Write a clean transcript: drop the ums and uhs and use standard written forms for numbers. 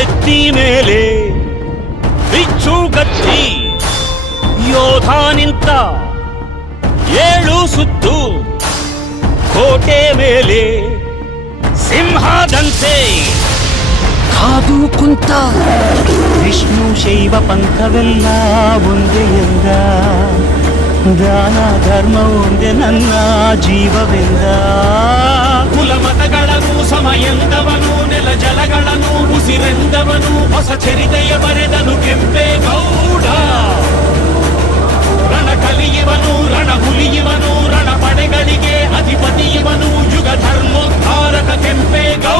ನೆತ್ತಿ ಮೇಲೆ ಬಿಚ್ಚುಗತ್ತಿ ಯೋಧ ನಿಂತ 7 ಸುತ್ತು ಕೋಟೆ ಮೇಲೆ ಸಿಂಹದಂತೆ ಕಾದು ಕುಂತ ವಿಷ್ಣು ಶೈವ ಪಂಥವೆಲ್ಲ ಒಂದೇ ಎಂದ ದಾನ ಧರ್ಮ ಒಂದೇ ನನ್ನ ಜೀವವೆಂದ ಕುಲಮತಗಳನ್ನು ಸಮಯಂದವನು ನೆಲ ಜಲಗಳನ್ನು ಉಸಿರೆಂದವನು ಹೊಸ ಚರಿತೆಯ ಬರೆದನು ಕೆಂಪೇಗೌಡ ರಣ ಕಲಿಯುವನು ರಣ ಹುಲಿಯುವನು ರಣ ಪಡೆಗಳಿಗೆ ಅಧಿಪತಿಯುವನು ಯುಗ ಧರ್ಮೋದ್ಧಾರಕ ಕೆಂಪೇಗೌಡ